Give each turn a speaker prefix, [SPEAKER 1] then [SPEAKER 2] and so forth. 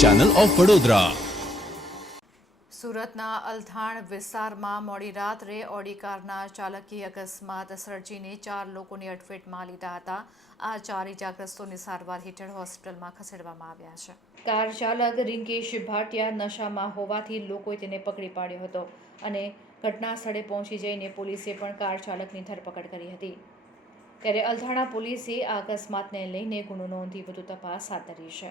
[SPEAKER 1] Channel of Vadodara
[SPEAKER 2] સુરતના અલથાણ વિસ્તારમાં મોડી રાત્રે ઓડી કારના ચાલકે અકસ્માત સર્જીને ચાર લોકોની અડફેટમાં લીધા હતા. આ ચાર ઇજાગ્રસ્તોની સારવાર હેઠળ હોસ્પિટલમાં ખસેડવામાં આવ્યા છે. કાર ચાલક રિંકેશ ભાટિયા નશામાં હોવાથી લોકોએ તેને પકડી પાડ્યો હતો અને ઘટના સ્થળે પહોંચી જઈને પોલીસે પણ કાર ચાલકની ધરપકડ કરી હતી. ત્યારે અલથાણા પોલીસે આ અકસ્માતને લઈને ગુનો નોંધી વધુ તપાસ હાથ ધરી છે.